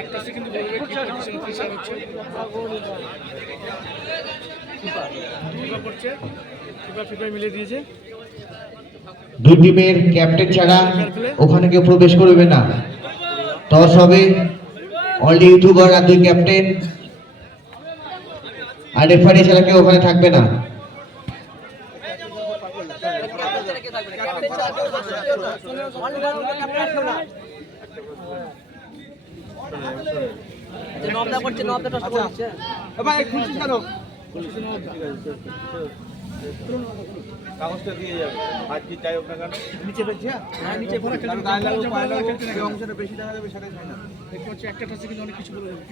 একটা সেকেন্ড বলবে কি পজিশন ফিনিশার হচ্ছে ফিফা করছে ফিফা মিলে দিয়েছে। দুই টিমের ক্যাপ্টেন ছাড়া ওখানে কেউ প্রবেশ করবে না। টস হবে, অনলি ইউটিউবার আর দুই ক্যাপ্টেন, আর রেফারি ছাড়া কেউ ওখানে থাকবে না। নবদা করছে, নবদা টস করছে। ভাই খুলছিস কেন? কাগজটা দিয়ে যাবে আর কি চাই হোক না কেন নিচে ফেলছে। হ্যাঁ নিচে ফেলে খেলতে গায়ে লাগবে পায়ে লাগবে নাকি অংশটা বেশি দেখা যাবে সেটাই হয় না। দেখতে হচ্ছে একটা টসে কিন্তু অনেক কিছু বলে দেবে।